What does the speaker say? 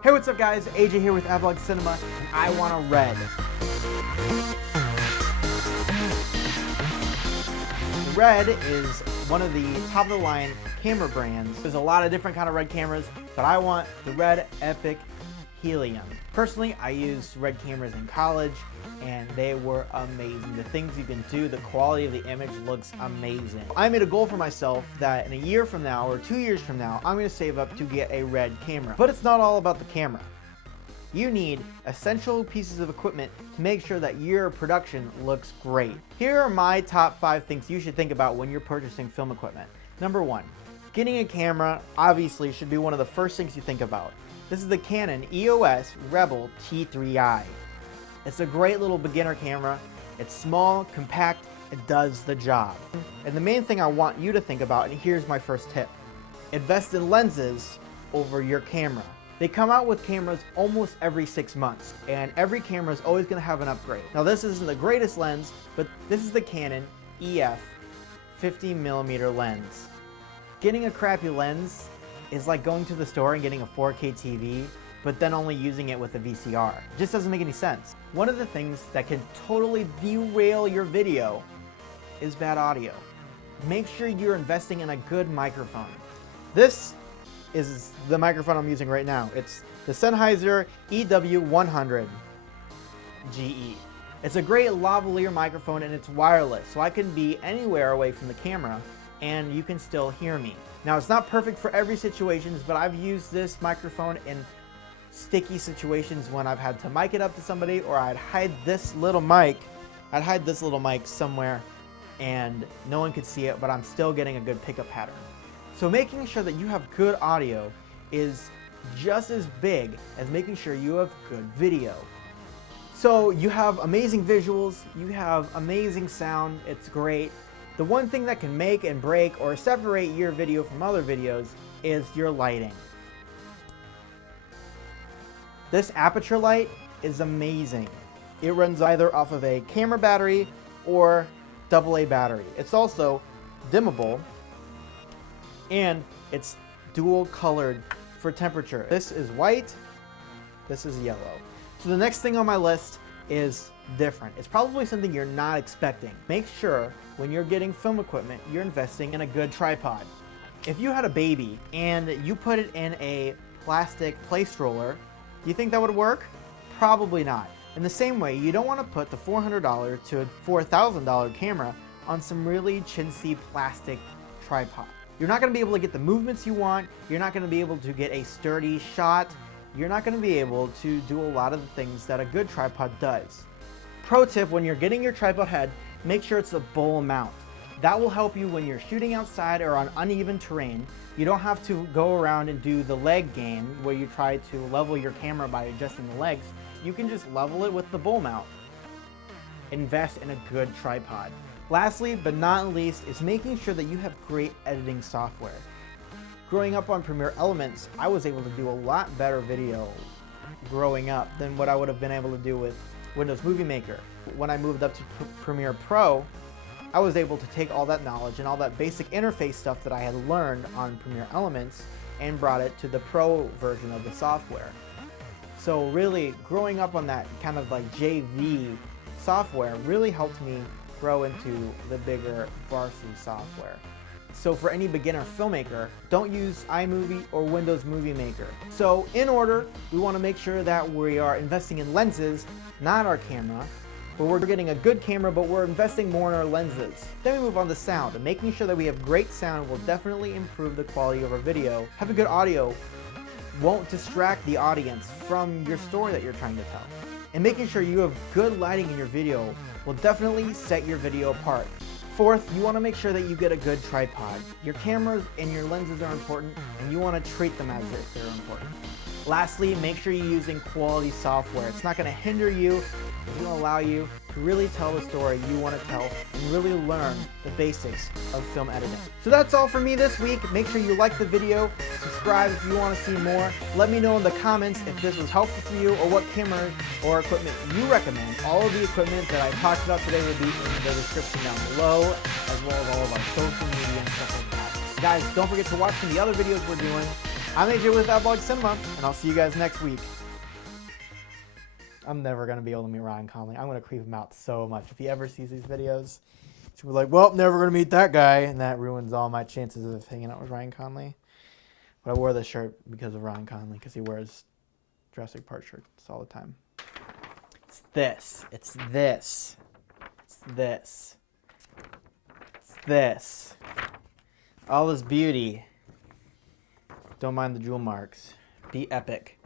Hey, what's up guys? AJ here with Ablog Cinema, and I want a red. The Red is one of the top of the line camera brands. There's a lot of different kind of red cameras, but I want the Red Epic Helium. Personally, I used red cameras in college and they were amazing. The things you can do, the quality of the image looks amazing. I made a goal for myself that in a year from now or 2 years from now, I'm gonna save up to get a red camera. But it's not all about the camera. You need essential pieces of equipment to make sure that your production looks great. Here are my top 5 things you should think about when you're purchasing film equipment. Number 1, getting a camera obviously should be one of the first things you think about. This is the Canon EOS Rebel T3i. It's a great little beginner camera. It's small, compact, it does the job. And the main thing I want you to think about, and here's my first tip, invest in lenses over your camera. They come out with cameras almost every 6 months, and every camera is always going to have an upgrade. Now this isn't the greatest lens, but this is the Canon EF 50mm lens. Getting a crappy lens is like going to the store and getting a 4K TV, but then only using it with a VCR. It just doesn't make any sense. One of the things that can totally derail your video is bad audio. Make sure you're investing in a good microphone. This is the microphone I'm using right now. It's the Sennheiser EW100 GE. It's a great lavalier microphone and it's wireless, so I can be anywhere away from the camera and you can still hear me. Now it's not perfect for every situation, but I've used this microphone in sticky situations when I've had to mic it up to somebody, or I'd hide this little mic somewhere and no one could see it, but I'm still getting a good pickup pattern. So making sure that you have good audio is just as big as making sure you have good video. So you have amazing visuals, you have amazing sound, it's great. The one thing that can make and break or separate your video from other videos is your lighting. This aperture light is amazing. It runs either off of a camera battery or AA battery. It's also dimmable and it's dual colored for temperature. This is white, this is yellow. So the next thing on my list is different. It's probably something you're not expecting. Make sure when you're getting film equipment, you're investing in a good tripod. If you had a baby and you put it in a plastic play stroller, do you think that would work? Probably not. In the same way, you don't want to put the $400 to a $4,000 camera on some really chintzy plastic tripod. You're not going to be able to get the movements you want, you're not going to be able to get a sturdy shot, you're not going to be able to do a lot of the things that a good tripod does. Pro tip, when you're getting your tripod head, make sure it's a bowl mount. That will help you when you're shooting outside or on uneven terrain. You don't have to go around and do the leg game where you try to level your camera by adjusting the legs. You can just level it with the bowl mount. Invest in a good tripod. Lastly, but not least, is making sure that you have great editing software. Growing up on Premiere Elements, I was able to do a lot better video growing up than what I would have been able to do with Windows Movie Maker. When I moved up to Premiere Pro, I was able to take all that knowledge and all that basic interface stuff that I had learned on Premiere Elements and brought it to the Pro version of the software. So really, growing up on that kind of like JV software really helped me grow into the bigger varsity software. So for any beginner filmmaker, don't use iMovie or Windows Movie Maker. So in order, we want to make sure that we are investing in lenses, not our camera. Where we're getting a good camera, but we're investing more in our lenses. Then we move on to sound, and making sure that we have great sound will definitely improve the quality of our video. Having good audio won't distract the audience from your story that you're trying to tell. And making sure you have good lighting in your video will definitely set your video apart. Fourth, you want to make sure that you get a good tripod. Your cameras and your lenses are important, and you want to treat them as if they're important. Lastly, make sure you're using quality software. It's not going to hinder you. It's going to allow you to really tell the story you want to tell and really learn the basics of film editing. So that's all for me this week. Make sure you like the video, subscribe if you want to see more. Let me know in the comments if this was helpful to you or what camera or equipment you recommend. All of the equipment that I talked about today will be in the description down below, as well as all of our social media and stuff like that. Guys, don't forget to watch some of the other videos we're doing. I'm AJ with Ablog Cinema, and I'll see you guys next week. I'm never going to be able to meet Ryan Conley. I'm going to creep him out so much. If he ever sees these videos, he'll be like, well, never going to meet that guy. And that ruins all my chances of hanging out with Ryan Conley. But I wore this shirt because of Ryan Conley, because he wears Jurassic Park shirts all the time. It's this. It's this. It's this. It's this. All this beauty. Don't mind the jewel marks. Be epic.